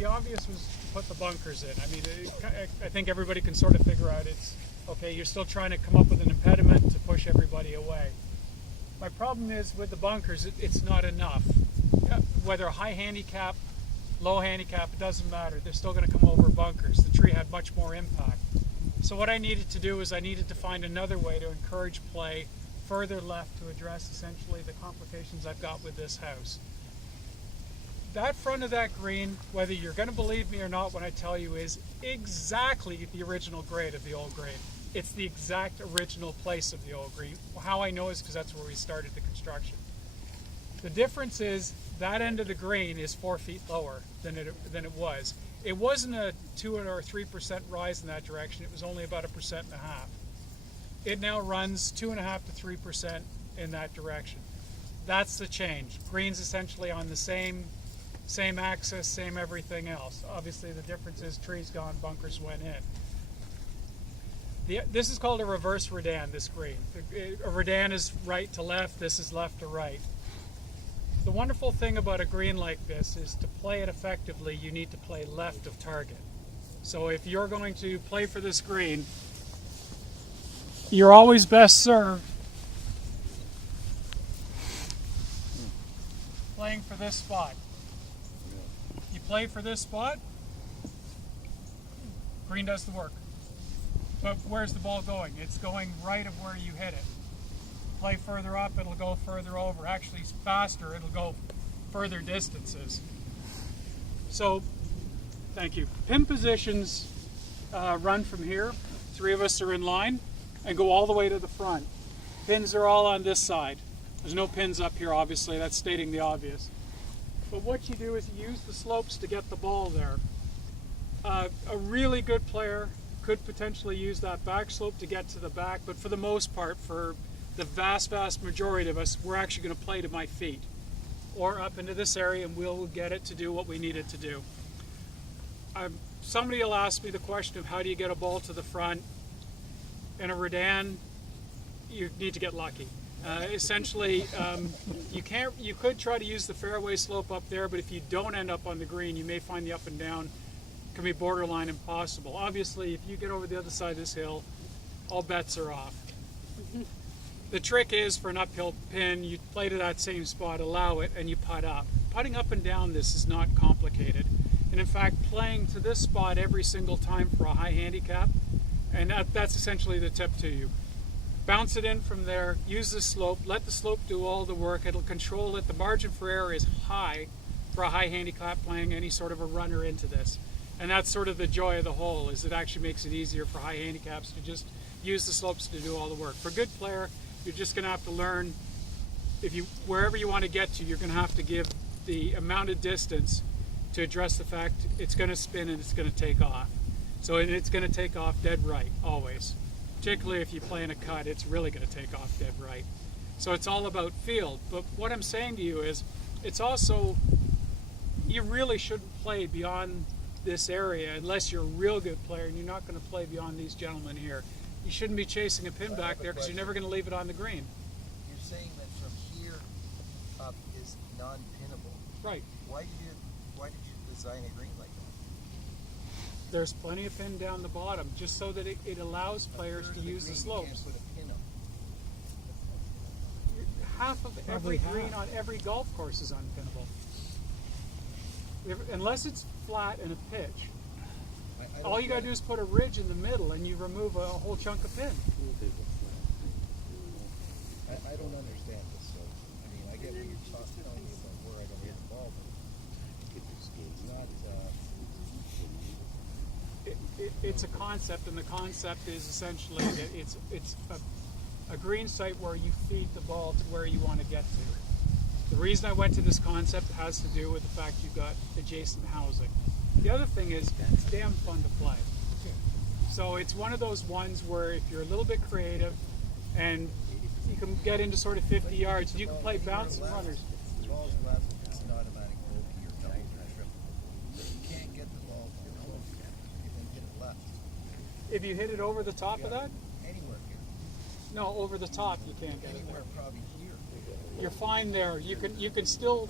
the obvious was to put the bunkers in. I mean, I think everybody can sort of figure out it's, okay, you're still trying to come up with an impediment to push everybody away. My problem is with the bunkers, it's not enough. Whether high handicap, low handicap, it doesn't matter. They're still going to come over bunkers. The tree had much more impact. So what I needed to do is I needed to find another way to encourage play further left to address essentially the complications I've got with this house. That front of that green, whether you're going to believe me or not when I tell you, is exactly the original grade of the old green. It's the exact original place of the old green. How I know is because that's where we started the construction. The difference is that end of the green is 4 feet lower than it was. It wasn't a 2 or 3% rise in that direction. It was only about 1.5%. It now runs 2.5 to 3% in that direction. That's the change. Green's essentially on the same axis, same everything else. Obviously the difference is trees gone, bunkers went in. This is called a reverse redan, this green. A redan is right to left, this is left to right. The wonderful thing about a green like this is to play it effectively, you need to play left of target. So if you're going to play for this green, you're always best served playing for this spot. You play for this spot, green does the work. But where's the ball going? It's going right of where you hit it. Play further up, it'll go further over. Actually, faster, it'll go further distances. So, thank you. Pin positions run from here. 3 of us are in line and go all the way to the front. Pins are all on this side. There's no pins up here, obviously. That's stating the obvious. But what you do is you use the slopes to get the ball there. A really good player could potentially use that back slope to get to the back, but for the most part, for the vast majority of us, we're actually going to play to my feet or up into this area and we'll get it to do what we need it to do. Somebody will ask me the question of how do you get a ball to the front. In a redan, you need to get lucky. Essentially, you could try to use the fairway slope up there, but if you don't end up on the green, you may find the up and down can be borderline impossible. Obviously, if you get over the other side of this hill, all bets are off. The trick is for an uphill pin, you play to that same spot, allow it, and you putt up. Putting up and down this is not complicated. And in fact, playing to this spot every single time for a high handicap, and that's essentially the tip to you. Bounce it in from there, use the slope, let the slope do all the work, it'll control it. The margin for error is high for a high handicap playing any sort of a runner into this. And that's sort of the joy of the hole, is it actually makes it easier for high handicaps to just use the slopes to do all the work. For a good player, you're just going to have to learn, wherever you want to get to, you're going to have to give the amount of distance to address the fact it's going to spin and it's going to take off. So it's going to take off dead right, always. Particularly if you play in a cut, it's really going to take off dead right. So it's all about field. But what I'm saying to you is, it's also, you really shouldn't play beyond this area unless you're a real good player, and you're not going to play beyond these gentlemen here. You shouldn't be chasing a pin back there because you're never going to leave it on the green. You're saying that from here up is non-pinnable. Right. Why did you design a green like that? There's plenty of pin down the bottom, just so that it allows players to use the slopes. You can't put a pin up. Half of every green on every golf course is unpinnable. Unless it's flat and a pitch. All you got to do is put a ridge in the middle and you remove a whole chunk of pin. I don't understand this. So, I mean, I get what you're telling me about where I don't hit the ball, but it's not... It's a concept, and the concept is essentially that it's a green site where you feed the ball to where you want to get to. The reason I went to this concept has to do with the fact you've got adjacent housing. The other thing is, it's damn fun to play. So it's one of those ones where if you're a little bit creative and you can get into sort of 50 yards, you can play bouncing runners. The ball's left, it's an automatic bogey or double or triple. So you can't get the ball to the hole. You can hit it left. If you hit it over the top of that? Anywhere here. No, over the top you can't get it Anywhere there. probably here. You're fine there. You can still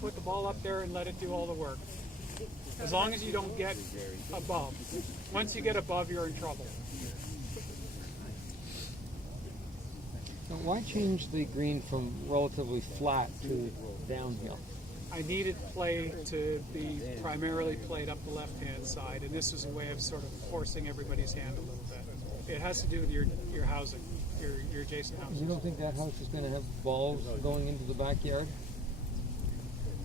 put the ball up there and let it do all the work. as long as you don't get above. Once you get above, you're in trouble. Now, why change the green from relatively flat to downhill? I needed play to be primarily played up the left-hand side, and this was a way of sort of forcing everybody's hand a little bit. It has to do with your housing, your adjacent houses. You don't think that house is going to have balls going into the backyard?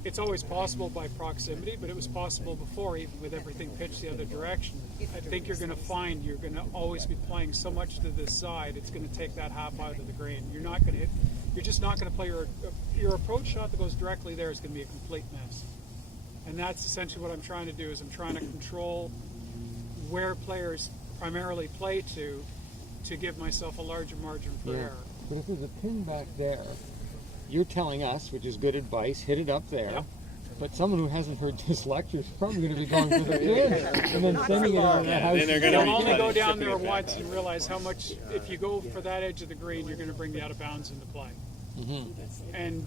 It's always possible by proximity, but it was possible before, even with everything pitched the other direction. I think you're going to find you're going to always be playing so much to this side, it's going to take that half out of the green. You're not going to hit. You're just not going to play your approach shot that goes directly there is going to be a complete mess. And that's essentially what I'm trying to do. Is I'm trying to control where players primarily play to give myself a larger margin for error. But if there's a pin back there, you're telling us, which is good advice, hit it up there. Yep. But someone who hasn't heard this lecture is probably going to be going for the pin and then sending it over the house. You'll only go down there once and realize how much, if you go for that edge of the green, you're going to bring the out of bounds into play. Mm-hmm. And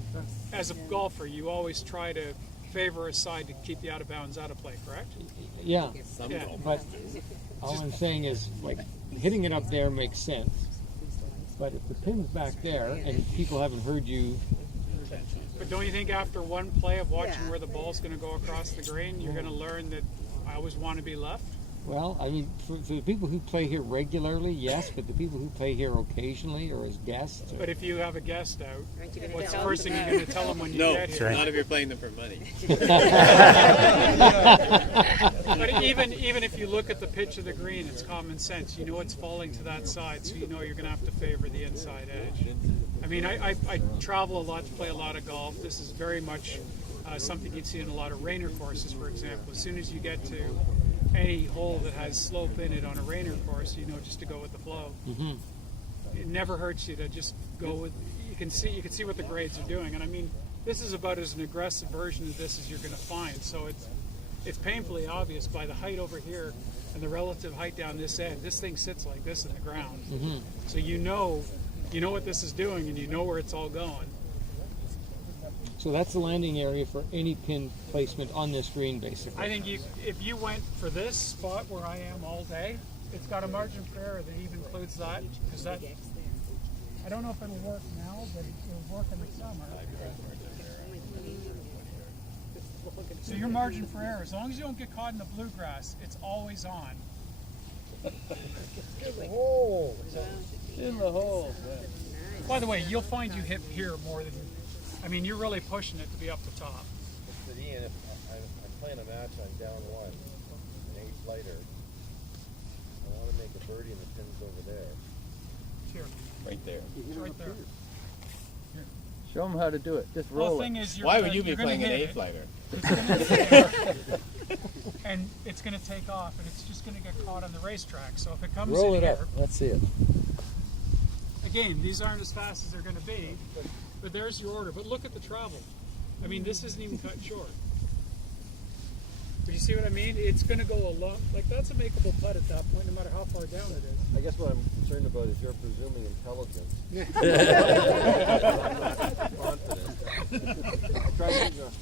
as a golfer, you always try to favor a side to keep the out of bounds out of play, correct? Yeah. Yeah. But all I'm saying is, like, hitting it up there makes sense. But if the pin's back there and people haven't heard you... But don't you think after one play of watching where the ball's going to go across the green, you're going to learn that I always want to be left? Well, I mean, for the people who play here regularly, yes, but the people who play here occasionally or as guests... But if you have a guest out, what's the first thing you're going to tell them when you get here? Not if you're playing them for money. But even if you look at the pitch of the green, it's common sense. You know it's falling to that side, so you know you're going to have to favor the inside edge. I mean, I travel a lot to play a lot of golf. This is very much something you'd see in a lot of Rainer courses, for example. As soon as you get to any hole that has slope in it on a Rainer course, you know just to go with the flow. Mm-hmm. It never hurts you to just go with. You can see what the grades are doing, and I mean, this is about as an aggressive version of this as you're going to find. So it's painfully obvious by the height over here and the relative height down this end. This thing sits like this in the ground, so you know what this is doing, and you know where it's all going. So that's the landing area for any pin placement on this green, basically. I think if you went for this spot where I am all day, it's got a margin for error that even includes that, because that, I don't know if it'll work now, but it'll work in the summer. So your margin for error, as long as you don't get caught in the bluegrass, it's always on. hole. In the hole. By the way, you'll find you hit here more than, I mean, you're really pushing it to be up the top. But Ian, if I'm playing a match, I'm down one, an 8-flighter. I want to make a birdie and the pin's over there. It's here. Right there. It's right there. Show them how to do it. Just Well, roll the thing it. is, Why would you be you're gonna playing an hit it. 8-flighter? And it's going to take off, and it's just going to get caught on the racetrack. So if it comes Roll in it here, up. Let's see it. again, these aren't as fast as they're going to be, but there's your order. But look at the travel. I mean, this isn't even cut short. But you see what I mean? It's going to go a lot. Like, that's a makeable putt at that point, no matter how far down it is. I guess what I'm concerned about is you're presuming intelligence. I'm not confident.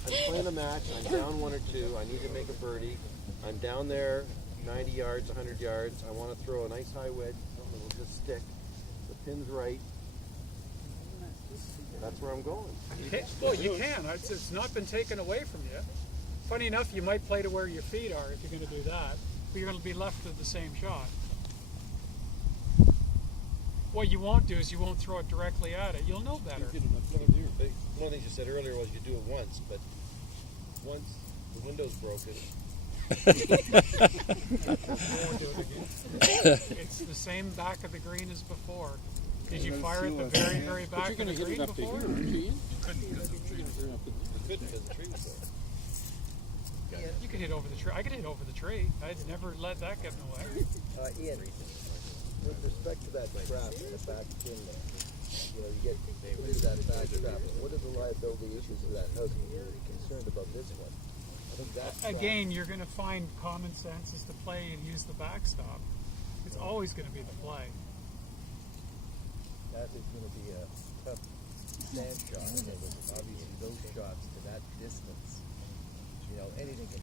I'm playing a match, I'm down 1 or 2, I need to make a birdie. I'm down there 90 yards, 100 yards. I want to throw a nice high wedge, something that will just stick. The pin's right. That's where I'm going. Well, you can. It's not been taken away from you. Funny enough, you might play to where your feet are if you're going to do that, but you're going to be left with the same shot. What you won't do is you won't throw it directly at it. You'll know better. One of the things you said earlier was you do it once, but once the window's broken. You won't do it again. It's the same back of the green as before. Did you fire at the very, very back of the green before? You couldn't because the tree was there. You could hit over the tree. I could hit over the tree. I'd never let that get in the way. Ian, with respect to that trap in the back pin there, you get rid of that back trap. What are the liability issues of that house? I'm really concerned about this one. I think that's Again, you're going to find common sense is to play and use the backstop. It's always going to be the play. that is going to be a tough sand shot. Obviously, those shots to that distance, anything can